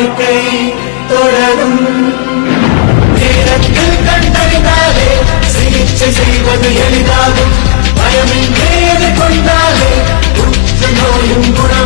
வாழ்க்கை தொடரும். நேரத்தில் கண்டறிந்தாலே சிகிச்சை செய்வது எளிதாகும். பயமின்றி கொண்டாலே உற்ற நோயும் குணம்.